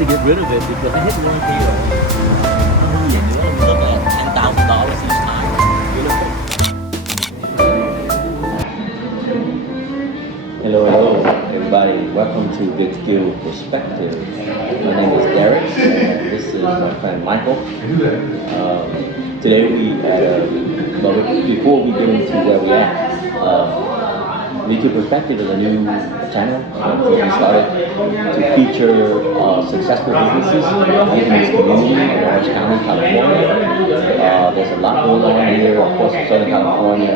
to get rid of it because I hit warranty $10,000 each time. You know? Hello, everybody. Welcome to Big Skill Perspective. My name is Derek. This is my friend Michael. Today but before we get into where we are, Video Perspective is a new channel we started to feature successful businesses in this community in Orange County, California. There's a lot going on here. Of course, in Southern California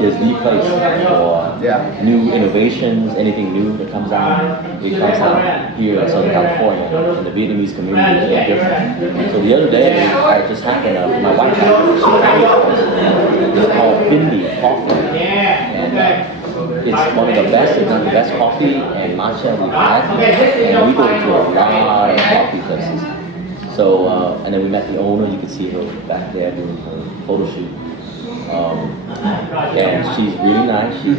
is the place for new innovations, anything new that comes out. It comes out here in Southern California, and the Vietnamese community is very different. So the other day, I just happened, my wife happened, she found this place. It's called Findi Coffee. And, it's one of the best, if not the best coffee and matcha we've had. And we go to a lot of coffee places. So, and then we met the owner. You can see her back there doing her photo shoot. And she's really nice. She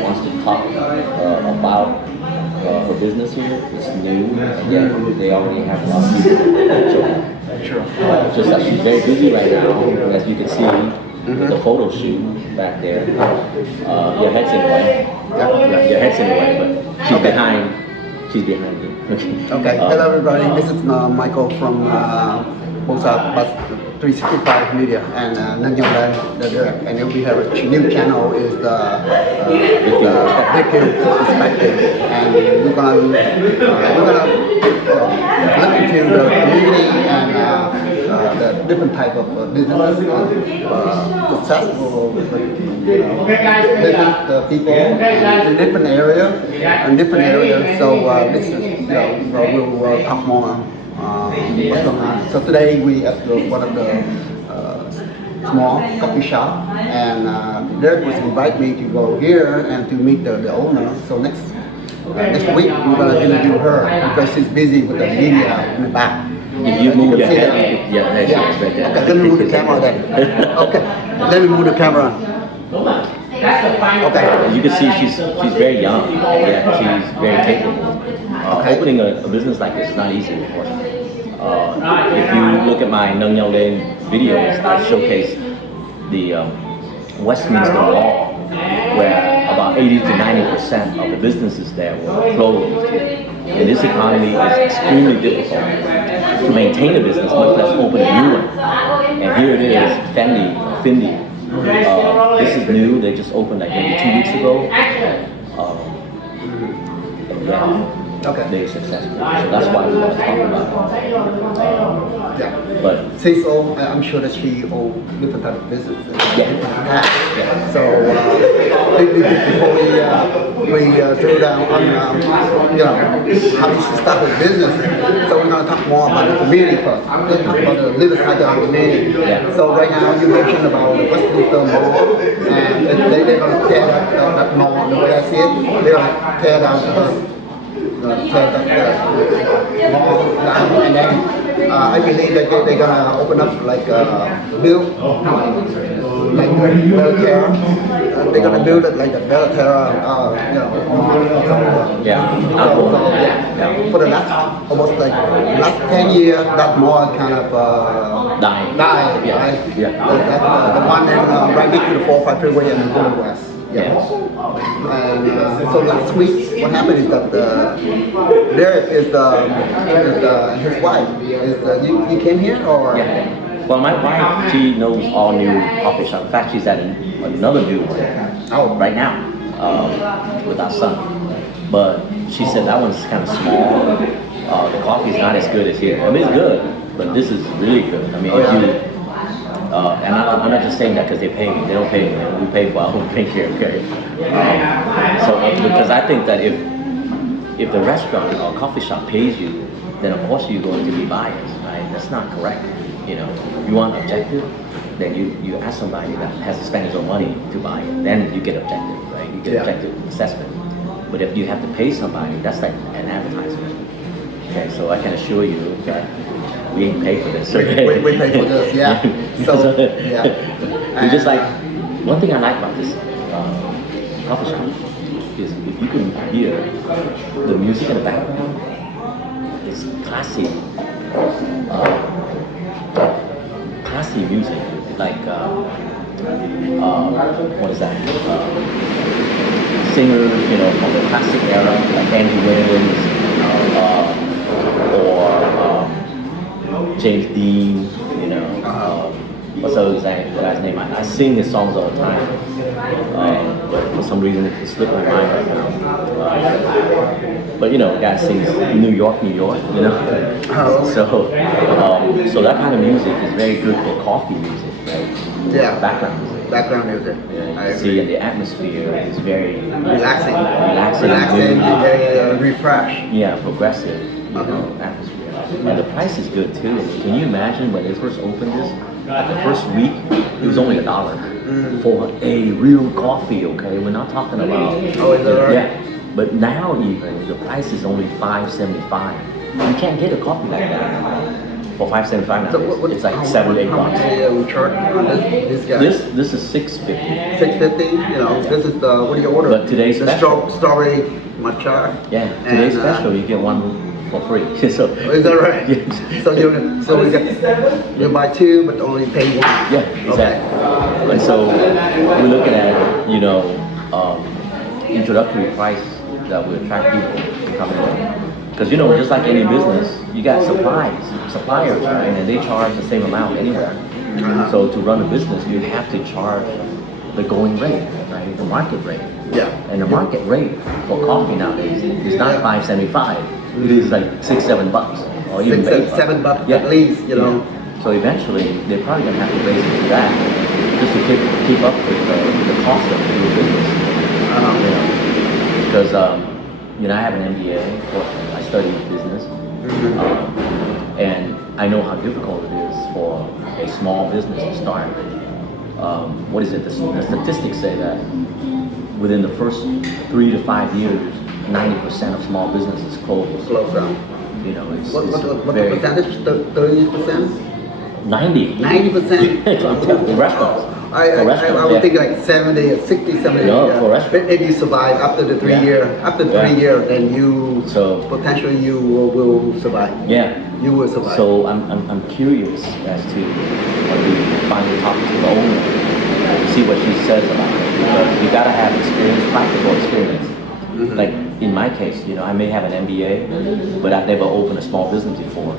wants to talk about her business here. It's new. Again, they already have a lot of people. Just that she's very busy right now, as you can see. The photo shoot back there. Your head's in the way. Your head's in the way, but she's behind. She's behind you. Okay. Hello, everybody. This is Michael from Bosa Bus 365 Media and Nang Yong Lan, the director. And we have a new channel is the Big Skill Perspective, and we're gonna look into the community and the different type of businesses, successful different people in different areas. So this is we'll talk more. So today we at one of the small coffee shop, and Derek was invite me to go here and to meet the owner. So next week we're gonna interview her because she's busy with the media in the back. If you move your head, Okay, let me move the camera then. Okay, let me move the camera. Okay. You can see she's very young. Yeah, she's very capable. Opening a business like this is not easy, of course. If you look at my Nung Yao Lane videos, I showcase the Westminster Wall, where about 80 to 90% of the businesses there were closed. And this economy is extremely difficult to maintain a business, much less open a new one. And here it is, Findi. This is new. They just opened like maybe 2 weeks ago. They're successful. So that's why we want to talk about it. But so I'm sure that she owns different type of business. So before we drill down on how she started the business, so we're going to talk more about the community first. Let's talk about the little side of the community. So right now you mentioned about the Westminster Mall, and they're going to tear that mall. The way I see it, they're going to tear down the mall down, and then I believe that they're gonna open up like build like Belterra. They're gonna build it like a Belterra, For the last almost like last 10 years, that mall kind of died. Right? The one in right next to the 405 freeway in Golden West. And so last week, what happened is that Derek is his wife. You came here or? Well, my wife, she knows all new coffee shops. In fact, she's at another new one right now with our son. But she said that one's kind of small. The coffee's not as good as here. I mean, it's good, but this is really good. I mean, and I'm not just saying that because they pay me. They don't pay me. We pay for our own drink here, okay? So because I think that if the restaurant or coffee shop pays you, then of course you're going to be biased, right? That's not correct. You know, you want objective, then you ask somebody that has to spend his own money to buy it. Then you get objective, right? You get objective assessment. But if you have to pay somebody, that's like an advertisement. Okay, so I can assure you that we ain't paid for this. Okay? We pay for this, yeah. We just like, one thing I like about this coffee shop is if you can hear the music in the background, it's classy, uh, classy music, like what is that? Singers, you know, from the classic era, like Andy Williams, or James Dean, you know. What's the other guy's name? I sing his songs all the time, but for some reason it slipped my mind right now. But you know, the guy sings New York, New York, you know. So that kind of music is very good for coffee music, right? Yeah. Background music. Background music. Yeah, I you see, and the atmosphere is very relaxing. mood. Very refresh. Yeah, progressive, you know, atmosphere. And the price is good too. Can you imagine when they first opened this? Like the first week, it was only $1 for a real coffee. Okay, we're not talking about. Oh, is that right? Yeah, but now even the price is only $5.75. You can't get a coffee like that for $5.75 now. So It's like $7-8 How bucks. much we charge on this guy? This is $6.50. $6.50. You know, this is the what do you order? But today's the special. strawberry matcha. Yeah, today's And, special. You get one for free. So Is that right? Yes. So you buy two, but only pay one. Yeah, exactly. And so we're looking at, you know, introductory price that will attract people to come in. Because you know, just like any business, you got suppliers, right? And they charge the same amount anywhere. So to run a business, you have to charge the going rate, right? The market rate. Yeah. And the market rate for coffee nowadays is not $5.75. It is like $6-7 bucks, or even $6, $8. $7 at least, you know. Yeah. So eventually, they're probably gonna have to raise it to that, just to keep up with the cost of doing business. You know, because you know, I have an MBA. Of course, I studied business, and I know how difficult it is for a small business to start. What is it? The statistics say that within the first 3 to 5 years, 90% of small businesses close. Close down. You know, it's What very the percentage? 30%? 90. 90%? The restaurants. I would think like 70 or 60, 70. No, yeah. for restaurants. But if you survive after the 3 Yeah. year, after 3 years, then you potentially you will survive. Yeah. You will survive. So I'm curious as to when we finally talk to the owner to see what she says about it. Because you gotta have experience, practical experience. Like in my case, you know, I may have an MBA, but I've never opened a small business before.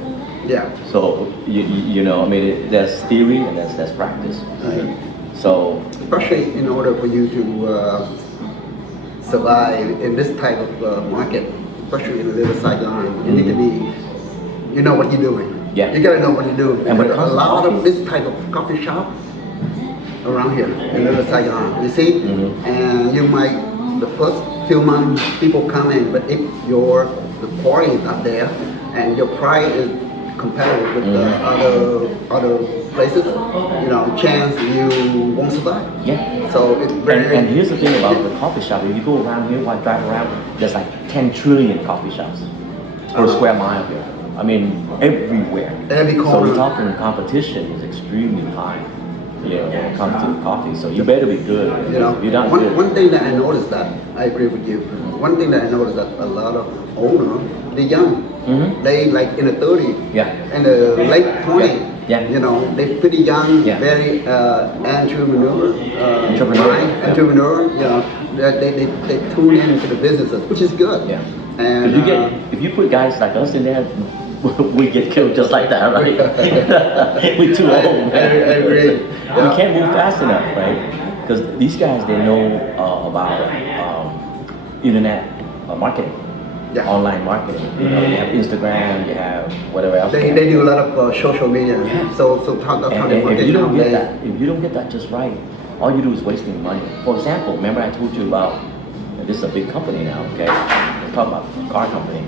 Yeah. So you know, I mean, there's theory and there's practice, right? So Especially in order for you to survive in this type of market, especially in the Little Saigon, you need to be, you know what you're doing. Yeah. You gotta know what you're doing. And when it There's comes a to lot coffee- of this type of coffee shop around here in Little Saigon, you see? And you might, the first few months, people come in, but if the quality is not there and your price is competitive with the other places, you know, chance you won't survive. yeah. So it's very. And here's the thing about the coffee shop. If you go around here, while drive around, there's like 10 trillion coffee shops per square mile here. I mean, everywhere. Every So corner. we're talking competition is extremely high, you know, when it comes to coffee. So you better be good. You know, If you're not one good. thing that I noticed that I agree with you. One thing that I noticed that a lot of owners, they're young. They like in the 30s, Yeah. in the late 20s. Yeah. You know, they're pretty young, Yeah. very entrepreneur. Entrepreneur. You know, they tune into the businesses, which is good. Yeah. And If you put guys like us in there, we get killed just like that, right? We're too old. I agree. We can't move fast enough, right? Because these guys, they know about internet marketing, Yeah. online marketing. You know, you have Instagram, you have whatever else. they do a lot of social media. So how And they if you don't get nowadays. that, if you don't get that just right, all you do is wasting money. For example, remember I told you about, and this is a big company now, okay? Let's talk about a car company.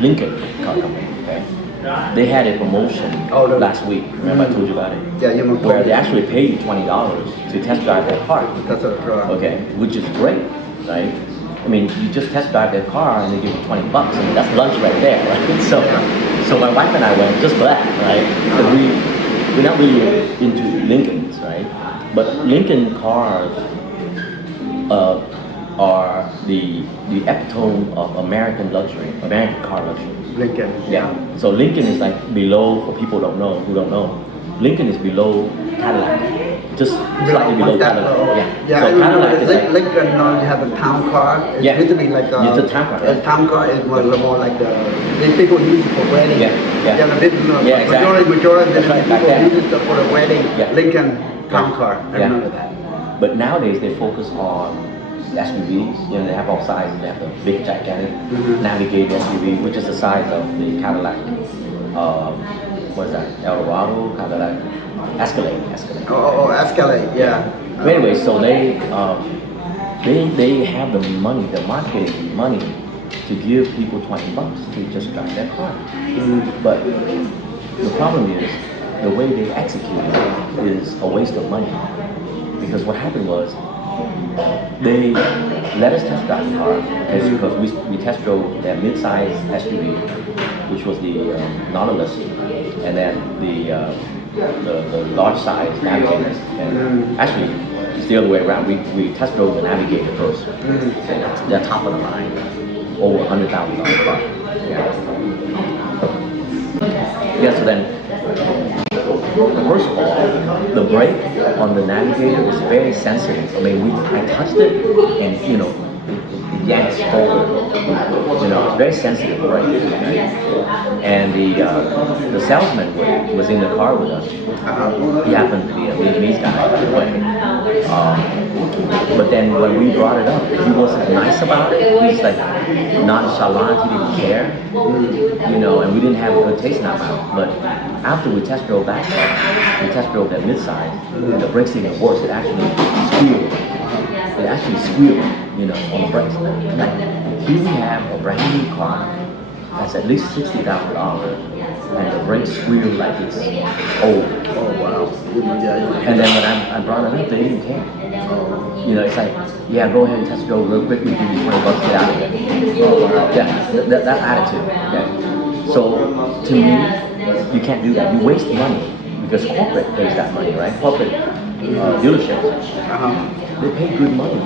Lincoln Car Company, okay? They had a promotion last week. Remember I told you about it? Yeah, you know. Where they actually paid you $20 to test drive their car. That's a Okay, which is great, right? I mean, you just test drive their car and they give you $20. I mean, that's lunch right there, right? So my wife and I went just for that, right? Because we're not really into Lincolns, right? But Lincoln cars are the epitome of American luxury, American car luxury. Lincoln. Yeah. So Lincoln is like below, for people who don't know, Lincoln is below Cadillac, just slightly below Cadillac. Yeah. I So remember Cadillac is like, Lincoln you have a town car. It's Yeah. literally like It's a town car. A town car is more like the people use it for wedding. Yeah. The big, exactly. majority of That's the right, back people then. use it for the wedding. Yeah. Lincoln town car. I Yeah. remember that. But nowadays they focus on SUVs. You know, they have all sizes. They have the big, gigantic Navigator SUV, which is the size of the Cadillac. What is that? Eldorado, Cadillac, Escalade. Escalade. Yeah. But anyway, so they have the money, the marketing money, to give people $20 to just drive their car. But the problem is the way they execute it is a waste of money. Because what happened was they let us test drive the car, okay, because we test drove their mid-size SUV, which was the Nautilus, and then the large size Navigator. And actually, it's the other way around. We test drove the Navigator first. So they're top of the line, over $100,000 car. Yeah. So then, first of all, the brake on the Navigator is very sensitive. I mean, I touched it, and it yanks forward. It's very sensitive brake. Right? And the salesman was in the car with us. He happened to be a Vietnamese guy, by the way. But then when we brought it up, he wasn't nice about it. He's like nonchalant. He didn't care. And we didn't have a good taste in our mouth. But after we test drove that car, we test drove that midsize, the brakes even worse. It actually squealed. It actually squealed, on the brakes. Like, here we have a brand new car that's at least $60,000, and the brakes squeal like it's old. Oh wow. And then when I brought it up, they didn't care. It's like, yeah, go ahead and test drove real quick. We give you $20, get out of here. Yeah, that attitude. Okay. So to me, you can't do that. You waste money because corporate pays that money, right? Corporate dealerships. They pay good money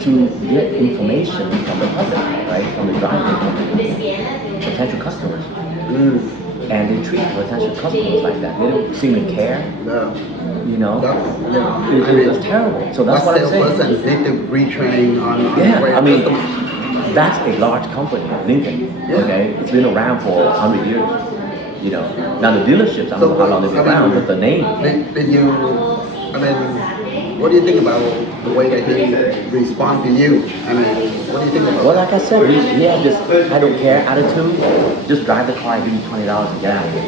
to get information from the public, right? From the drivers, from the potential customers. And they treat potential customers like that. They don't seem to care. It's terrible. So that's what I'm saying. They need to retrain on Yeah, I mean, that's a large company, Lincoln. Okay, it's been around for 100 years. Now the dealerships, I don't know how long they've been around, but the name. What do you think about the way that he responds to you? What do you think about Well, like I said, he had this I don't care attitude. Just drive the car and give me $20 and get out of here.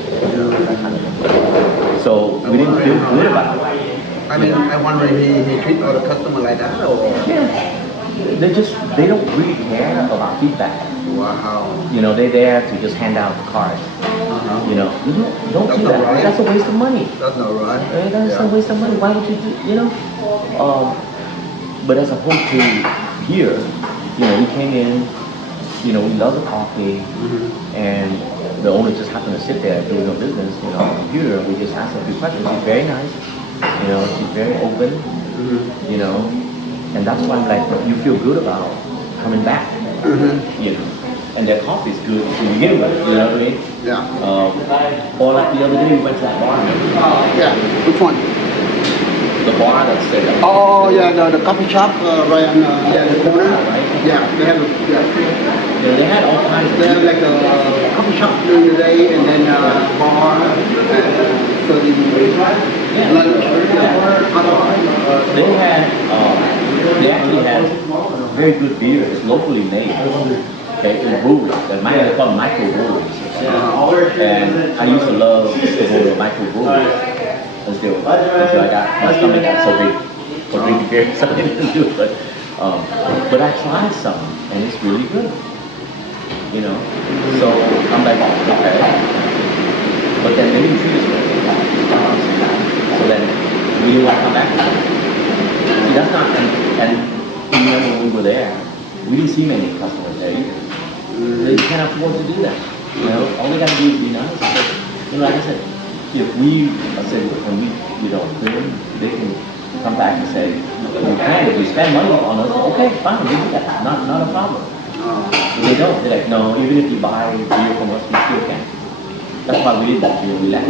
That kind of thing. So we didn't feel good about it. I wonder if he treats all the customer like that, or? Yeah. They don't really care about feedback. Wow. They're there to just hand out the cards. You don't do that. Right. That's a waste of money. That's not right. That's a waste of money. Why would you do? But as opposed to here, we came in. We love the coffee, and the owner just happened to sit there doing her business. On the computer, we just asked her a few questions. She's very nice. She's very open. And that's why I'm like, you feel good about coming back. And their coffee is good to begin with, you know what I mean? Yeah. Or like the other day we went to that bar. Yeah. Which one? The bar that's set up. Oh yeah, the coffee shop right on the corner. Yeah, they have Yeah, they had all kinds of. They have like a coffee shop during the day, and then bar, serving lunch, hot dog. They actually had very good beer. It's locally made. Okay, in breweries. They call them micro breweries. And I used to love to go to micro breweries until I got my stomach got so big for drinking beer, so I didn't do it. But I tried some, and it's really good. So I'm like, okay. But then they didn't treat us well. So then we didn't want to come back. See, that's not, and remember when we were there, we didn't see many customers there either. They can't afford to do that. All they got to do is be nice. But, like I said, if we, when we, then they can come back and say, we can, if you spend money on us, okay, fine, we do that, not a problem. But they don't, they're like, no, even if you buy beer from us, you still can. That's why we did that, we left.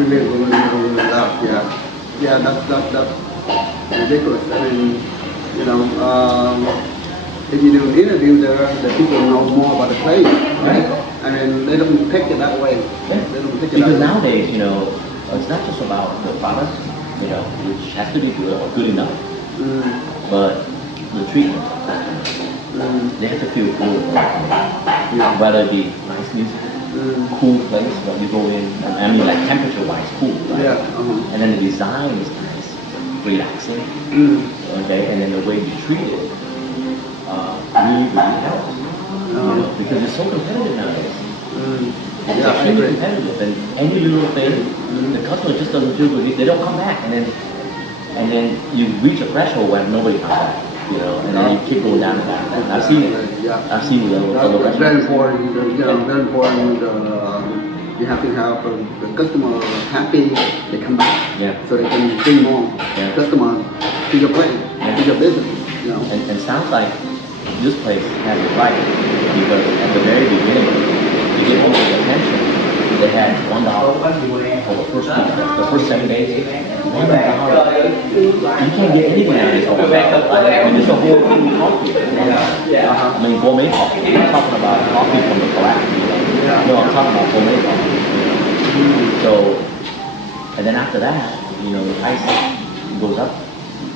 Yeah, that's ridiculous. I mean, you know, if you do an interview there, the people know more about the place, right? I mean, they don't take it that way. Yeah. They don't take it Because that way. nowadays, you know, it's not just about the product, you know, which has to be good or good enough, but the treatment. They have to feel good. Whether it be nice music, cool place where you go in, I mean like temperature-wise cool, right? Yeah. And then the design is nice, relaxing, okay, and then the way you treat it really helps. You know, because it's so competitive nowadays. It's Yeah, I extremely agree. competitive, and any little thing, the customer just doesn't feel good. They don't come back, and then you reach a threshold where nobody comes back. You know, and then you keep going down and down and down. I've seen it. Yeah. I've seen it with other That's very restaurants. important. You know, very important. You have to have the customer happy. They come back, Yeah. so they can bring more Yeah. customer to your place, to your business. You know. And sounds like this place has it right because at the very beginning, to get all the attention, they had $1 for the first week, the first 7 days. $1. You can't get anything nowadays for $1. I mean, it's a whole new coffee. I mean, gourmet coffee. I'm not talking about coffee from the craft. No, I'm talking about gourmet coffee. So, and then after that, you know, the price goes up.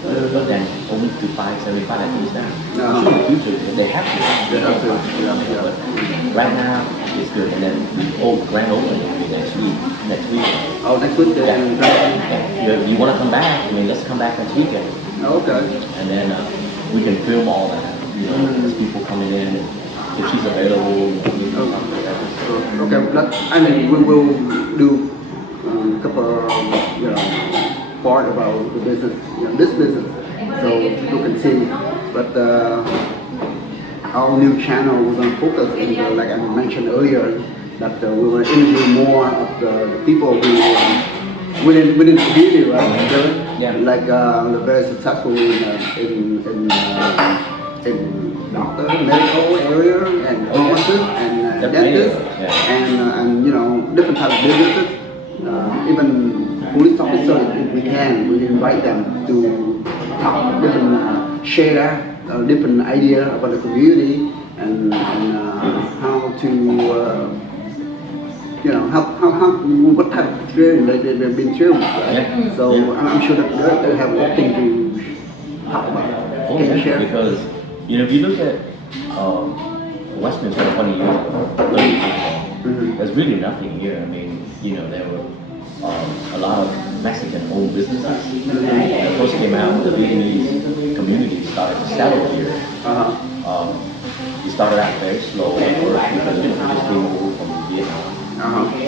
But then only to $5.75 at least now. I'm sure in the future they have to. But right now it's good. And then the grand opening will be next week. Oh, next week. Yeah. You want to come back? I mean, let's come back next weekend. Okay. And then we can film all that. You know, there's people coming in, and if she's available, we can come together. Okay. I mean, we will do a couple, you know, part about the business, you know, this business, so you can see. But our new channel, we're going to focus, in like I mentioned earlier, that we will interview more of the people who within the community, right? Yeah. Like they're very successful in doctor, medical area, and pharmacists, and dentists, and you know, different types of businesses. Even police officers, if we can, we invite them to talk, different share different idea about the community and how to you know how what type of experience they've been through. Right? So I'm sure that they have something to talk about. Oh, Can you yeah, share? because you know if you look at Westminster 20 years ago, 30 years ago, there's really nothing here. I mean, you know, there were a lot of Mexican-owned businesses that first came out. The Vietnamese community started to settle here. It started out very slow at first because you know, just came over from Vietnam.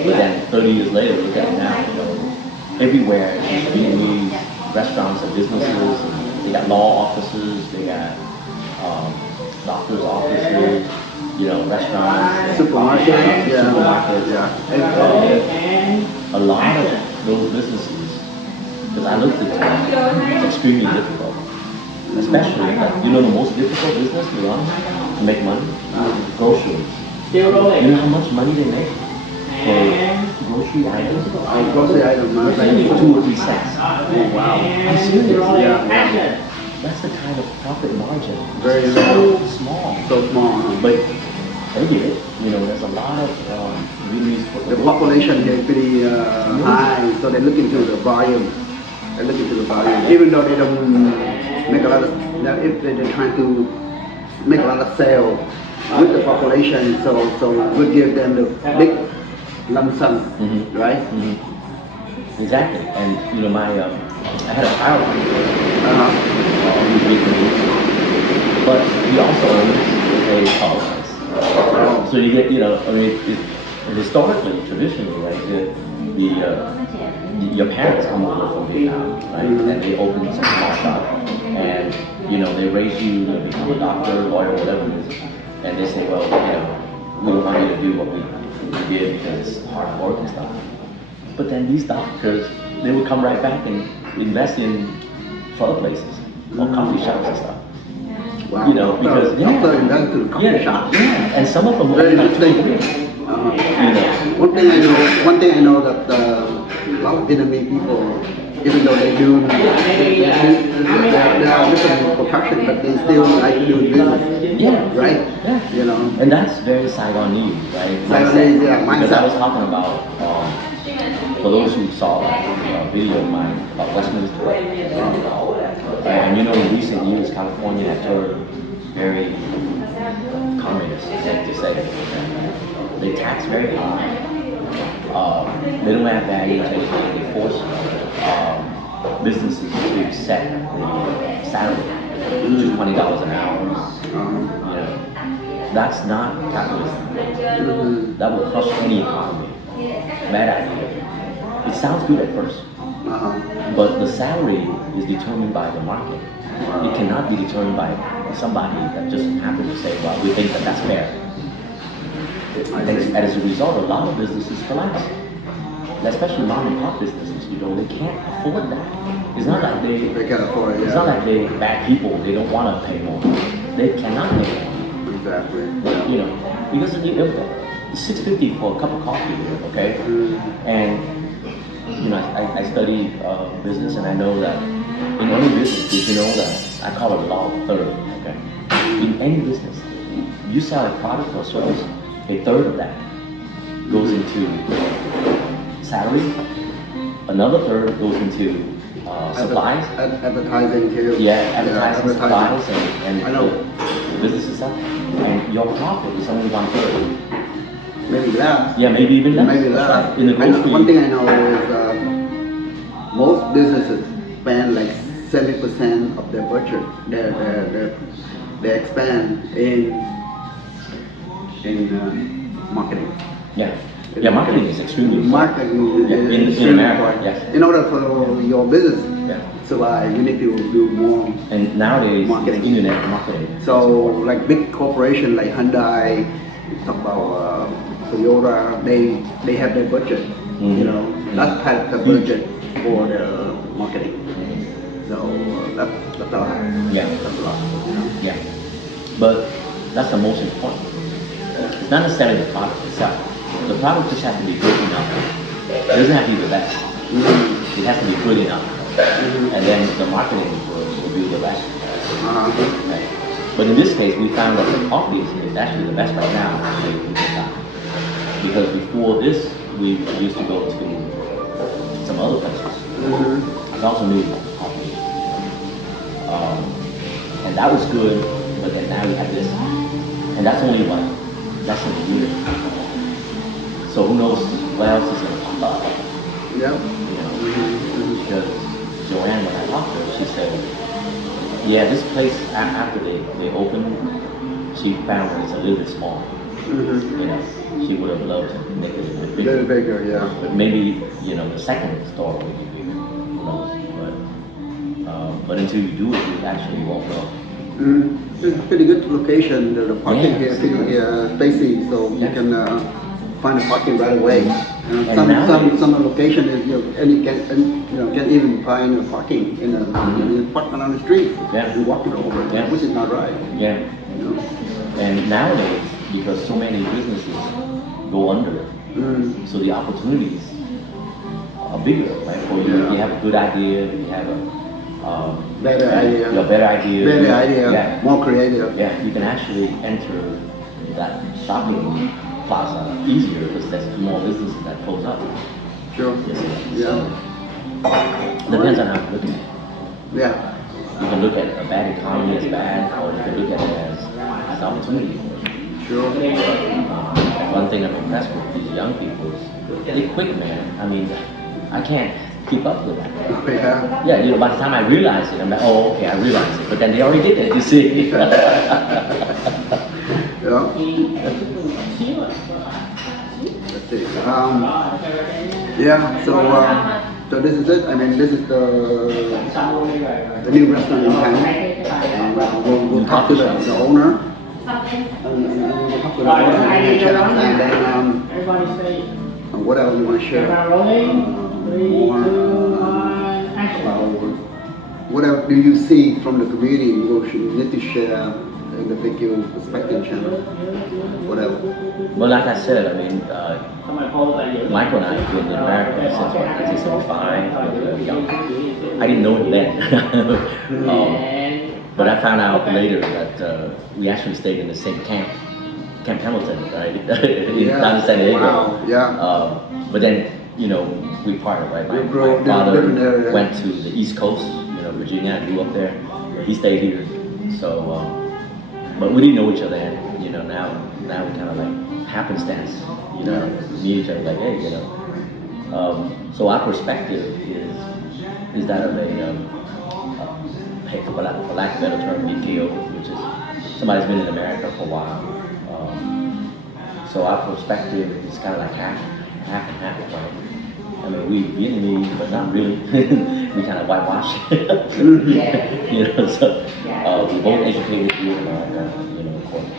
But then 30 years later, look at it now. You know, everywhere there's Vietnamese restaurants and businesses. And they got law offices. They got doctors' offices. You know, restaurants, Supermarkets, a lot of those businesses, because I looked at them, it's extremely difficult. Especially, like, you know the most difficult business to run, to make money? Groceries. You know how much money they make for grocery items? Grocery items, It's only 2 or 3 cents. Oh wow. I'm serious. Yeah. That's the kind of profit margin. Very so small. So small. But they did it. You know, there's a lot of Vietnamese. The population here is pretty high, so they look into the volume. They look into the volume, even though they don't make a lot of. If they're trying to make a lot of sales with the population, so we give them the big lump sum, right? Exactly. And you know, my I had a pilot who's Vietnamese, but he also owns a college. So you get, you know, I mean, historically, traditionally, right, your parents come over from Vietnam, right, and they open some small shop, and you know, they raise you to become a doctor, lawyer, whatever it is, and they say, well, you know, we don't want you to do what we did because it's hard work and stuff. But then these doctors, they would come right back and invest in for other places or coffee shops and stuff. Wow. You know, because doctor invented to the coffee shop. Yeah, and some of them Very open up interesting. 2 years. You know, One thing I know that a lot of Vietnamese people, even though they are different profession, but they still like to do business. yeah, Right? yeah. You know. And that's very Saigonese, right? Saigonese, yeah, Because mindset. I was talking about, for those who saw that video of mine about Westminster, and you know, in recent years, California has turned very communist, to say. They tax very high. They don't have value taxation. They force businesses to set the salary, which is $20 an hour. You know, that's not capitalism. That will crush any economy. Bad idea. It sounds good at first, but the salary is determined by the market. It cannot be determined by somebody that just happened to say, well, we think that that's fair. And as a result, a lot of businesses collapse, especially mom and pop businesses. You know, they can't afford that. It's not like They can't afford it. It's not like they're bad people. They don't want to pay more. They cannot pay more. Exactly. You know, because it's $6.50 for a cup of coffee here, okay? And you know, I study business, and I know that in any business, did you know that I call it law of third, okay? In any business, you sell a product or service, a third of that goes into salary, another third goes into supplies. Advertising too. Yeah, advertising, advertising. supplies, and I know. the business itself. And your profit is only 1/3. Maybe less. Yeah, maybe even less. Maybe That's less. right. In the grocery. One thing I know is most businesses spend like 70% of their budget. They expand in marketing. Yeah. Yeah, marketing is extremely important. Marketing Yeah, is in America, important. yes. In order for your business Yeah. to survive, you need to do more. And nowadays, Marketing. it's internet marketing. So like big corporation like Hyundai, talk about Toyota, they have their budget. Mhm. You know, that's kind of the budget for the marketing. So that's a lot. Yeah. That's a lot. You know? Yeah. But that's the most important. It's not necessarily the product itself. The product just has to be good enough. It doesn't have to be the best. It has to be good enough. And then the marketing will be the best. Right? But in this case, we found that the coffee is actually the best right now. Because before this, we used to go to some other places. I also knew coffee. And that was good, but then now we have this. And that's only what? Less than a year. So who knows what else is going to pop up? Yeah. You know, because Joanne, when I talked to her, she said, yeah, this place, after they opened, she found that it's a little bit small. You know, she would have loved to make it a little bit bigger. Very bigger, yeah. But maybe, you know, the second store will be bigger. Who knows? But until you do it, you actually won't know. It's pretty good location. The parking Yeah. here is pretty spacey, so you Yeah. can find the parking right away. And nowadays- Some location is can't even find the parking in the parking on the street. Yeah. You walk it over, Yeah. which is not right. Yeah. You know? And nowadays, because so many businesses go under, so the opportunities are bigger, right? For you, Yeah. you have a good idea, you have a Better idea. a better idea, Better idea, yeah, more creative. yeah. You can actually enter that shopping plaza easier because there's more businesses that close up. Sure. Yes, Yeah. Depends on how you look at it. Yeah. You can look at a bad economy as bad, or you can look at it as opportunity. Sure. And one thing I'm impressed with these young people is they're quick, man. I mean, I can't keep up with that. Yeah. Yeah, you know, by the time I realize it, I'm like, oh, okay, I realize it. But then they already did it, you see. Yeah. Let's see. Yeah. So this is it. I mean, this is the new restaurant in town. We'll talk to the owner. We'll talk to the owner and chat, and then what else you want to share? More about What do you see from the community you need to share in the Thinking Perspective channel? Whatever. Well, like I said, I mean, Michael and I have been in America since what, 1975. When we were young. I didn't know him then. But I found out later that we actually stayed in the same camp, Camp Hamilton, right? Down in San Diego. Wow. Yeah. But then, you know, we parted, right? My different father area. went to the East Coast, you know, Virginia, I grew up there. He stayed here. So, but we didn't know each other, and, you know, now we kind of like happenstance, you know, meet each other like, hey, you know. So our perspective is that of hey, for lack of a better term, BPO, which is somebody who's been in America for a while. So our perspective is kind of like half and half, right? I mean, we Vietnamese, but not really. We kind of whitewash, you know. So we both educated here in America, you know, of course.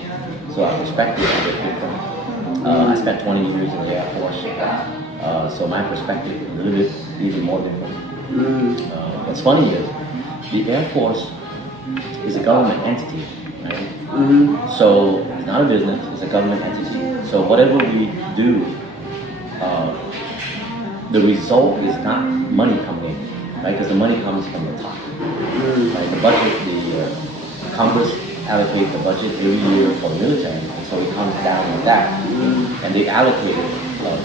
So our perspective is a bit different. I spent 20 years in the Air Force, so my perspective is a little bit even more different. What's funny is the Air Force is a government entity, right? So it's not a business; it's a government entity. So whatever we do, the result is not money coming in, right? Because the money comes from the top. Right? The budget, the Congress allocates the budget every year for the military, so it comes down with that, and they allocate it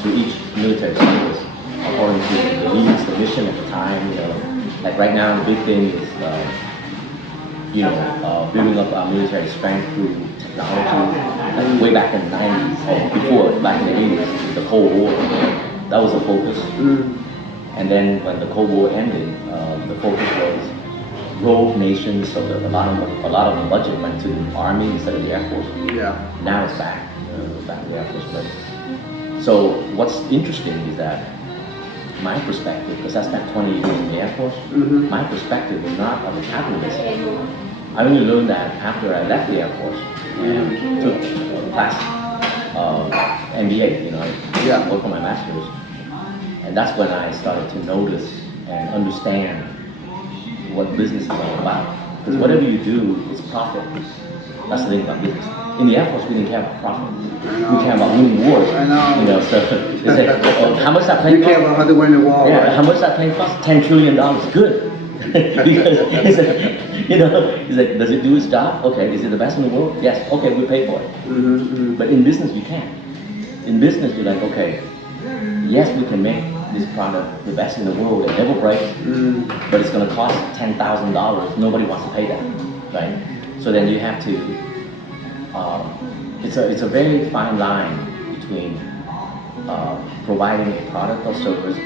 to each military service according to the needs, the mission at the time. You know, like right now, the big thing is you know, building up our military strength through technology. Like way back in the 90s, or before, back in the 80s, the Cold War, that was the focus. And then when the Cold War ended, the focus was rogue nations, so that a lot of the budget went to the Army instead of the Air Force. Yeah. Now it's back to the Air Force. But, so what's interesting is that my perspective, because I spent 20 years in the Air Force, my perspective is not of a capitalist. I only learned that after I left the Air Force and took a class, MBA, you know, I worked on my master's. And that's when I started to notice and understand what business is all about. Because whatever you do, it's profit. That's the thing about business. In the Air Force, we didn't care about profit. We care about winning wars. I know. You know, so it's like, how much that plane You care about how to win the war. Yeah, right? how much that plane cost? $10 trillion. Good. Because it's like, you know, it's like, does it do its job? Okay. Is it the best in the world? Yes. Okay, we pay for it. But in business, you can't. In business, you're like, okay, yes, we can make this product the best in the world and never break, but it's going to cost $10,000. Nobody wants to pay that, right? So then you have to. It's a very fine line between providing a product or service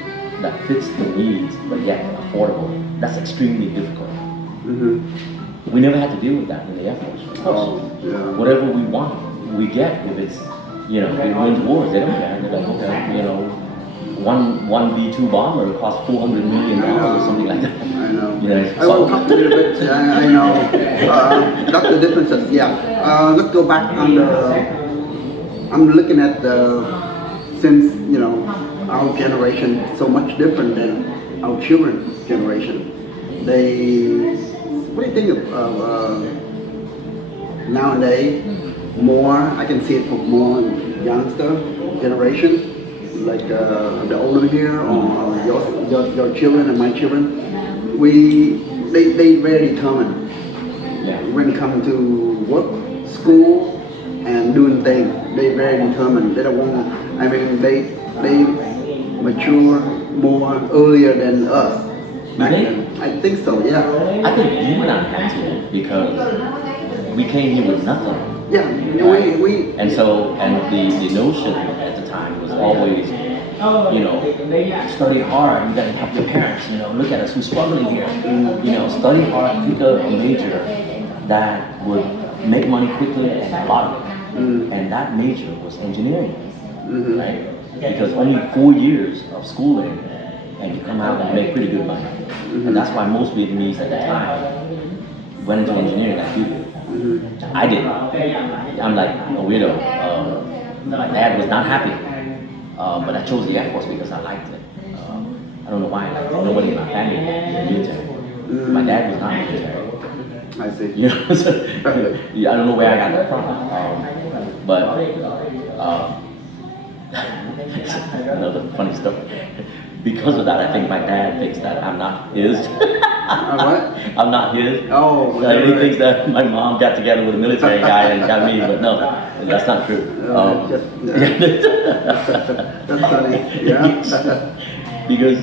that fits the needs but yet affordable. That's extremely difficult. We never had to deal with that in the Air Force. Of course, whatever we want, we get. If it's, you know, it wins wars, they don't care. They're like, okay, you know, one V2 bomber costs $400 million or something like that. I know. You know, I will talk a little bit. I know. That's the differences. Yeah. Let's go back on the. I'm looking at since you know our generation so much different than our children's generation. What do you think of nowadays? More, I can see it for more youngster generation. Like the older here, or your children and my children, they very determined when it comes to work, school, and doing things. They very determined. They don't want. I mean, they mature more earlier than us. Back then. I think so. Yeah. I think you and I had to, because we came here with nothing. Yeah. Right? We and so the notion at the time was always, you know, study hard, you gotta help your parents, you know, look at us, we're struggling here. You know, study hard, pick a major that would make money quickly and a lot of it. And that major was engineering, right? Because only 4 years of schooling and you come out and make pretty good money. And that's why most Vietnamese at the time went into engineering like you did. I didn't. I'm like a weirdo. My dad was not happy, but I chose the Air Force because I liked it. I don't know why I liked it. Nobody in my family was in the military. My dad was not military. I see. You know, so, yeah, I don't know where I got that from. But another funny story. Because of that, I think my dad thinks that I'm not his. What? I'm not his. Oh, So he thinks that my mom got together with a military guy and got me, but no, that's not true. That's funny. Yeah. Because,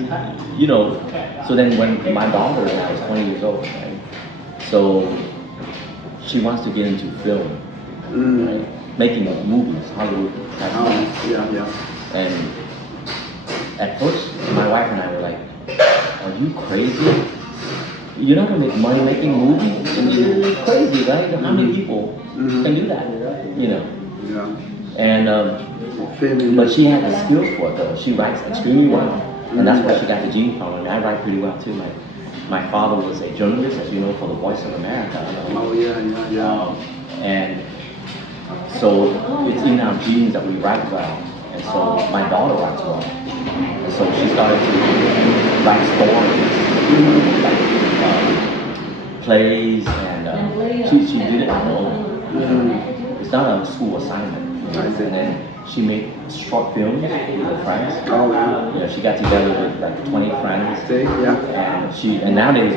you know, so then when my daughter now is 20 years old, right? So she wants to get into film, right? Making movies, Hollywood. Yeah. And at first, my wife and I were like, "Are you crazy? You're not gonna make money making movies? You're crazy, right? How many people can do that? You know?" Yeah. And but she had the skills for it though. She writes extremely well, and that's where she got the gene from. And I write pretty well too. My father was a journalist, as you know, for the Voice of America. Oh yeah. And so it's in our genes that we write well. And so my daughter writes well. And so she started to write stories, like plays, and she did it on her own. It's not a school assignment. And then she made short films with her friends. Oh yeah. You know, she got together with like 20 friends. See? Yeah. And nowadays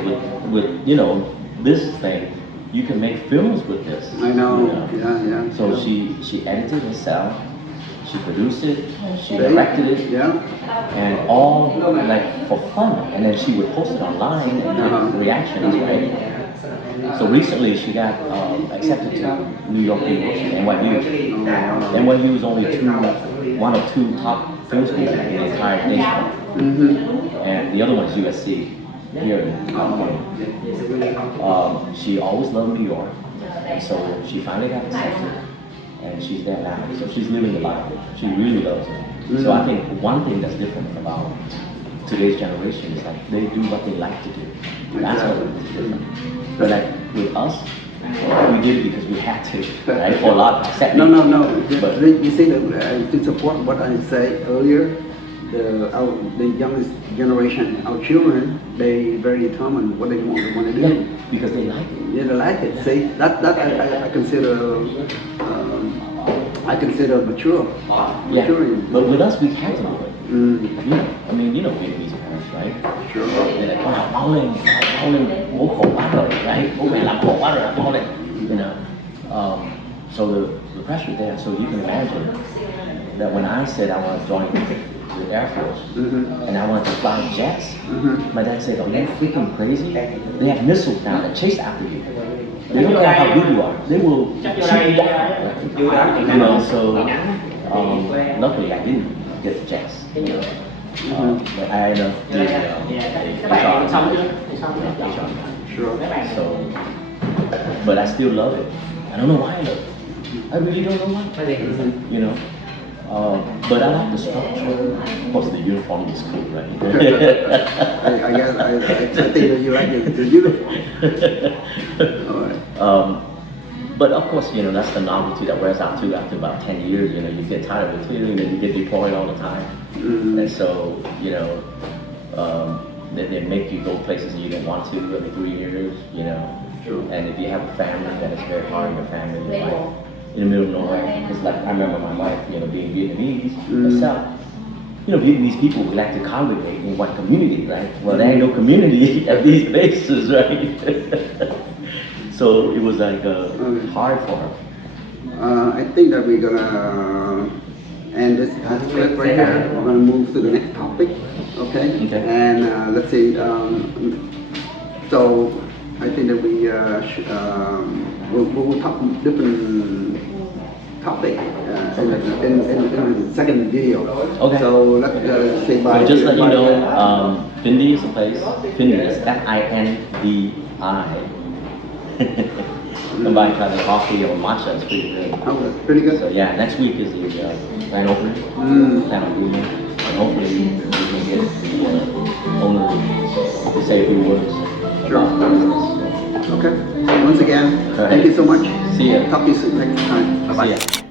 with you know this thing, you can make films with this. I know. You know? Yeah. So she edited herself, she produced it, she directed it, and all like for fun. And then she would post it online and get reactions, right? So recently she got accepted to New York University, NYU. NYU is only one of two top film schools in the entire nation. And the other one is USC here in California. She always loved New York, and so she finally got accepted, and she's there now. So she's living the life. She really loves it. So I think one thing that's different about today's generation is like they do what they like to do. That's what is different. But like with us, we did it because we had to, right? For a lot of accepting. No. But You see, to support what I said earlier, the youngest generation, our children, they very determined what they want to do. Because they like it. Yeah, they like it. See, that I consider mature. Maturing. But with us, we had to do it. Mm. You know, I mean, you know Vietnamese parents, right? Sure. They're like, wow, máu lên bố khổ quá rồi, right? Bố mẹ làm khổ quá rồi, máu lên, you know. So the pressure there. So you can imagine that when I said I want to join the Air Force and I wanted to fly jets, my dad said, "Oh, you're freaking crazy! They have missiles now that chase after you. They don't care how good you are. They will shoot you down." You know, so luckily I didn't get the jets. You know. But I ended up doing HR. Sure. So, but I still love it. I don't know why I love it. I really don't know why. You know. But I like the structure. Of course, the uniform is cool, right? I guess I think that you like the uniform. All right. But of course, you know, that's the novelty that wears out too. After about 10 years, you know, you get tired of it too, and then you get deployed all the time. And so, you know, they make you go places you didn't want to every 3 years, you know. Sure. And if you have a family, then it's very hard in your family, like in the middle of nowhere. It's like I remember my wife, you know, being Vietnamese herself. You know, Vietnamese people, we like to congregate in one community, right? Well, there ain't no community at these places, right? So it was like hard for her. I think that we're gonna end this clip right here. We're gonna move to the next topic, okay? And let's see. So I think that we we'll talk different topic in the second video. Okay. So let's say bye. So just let you know, Findi is a place. Findi is Findi. Somebody tried the coffee or matcha, it's pretty good. Oh, pretty good. So yeah, next week is the grand opening. Plan on doing it. And hopefully we can get the owner to say a few words. Sure. Okay. Once again, thank you so much. See ya. Talk to you soon next time. Bye bye. See ya.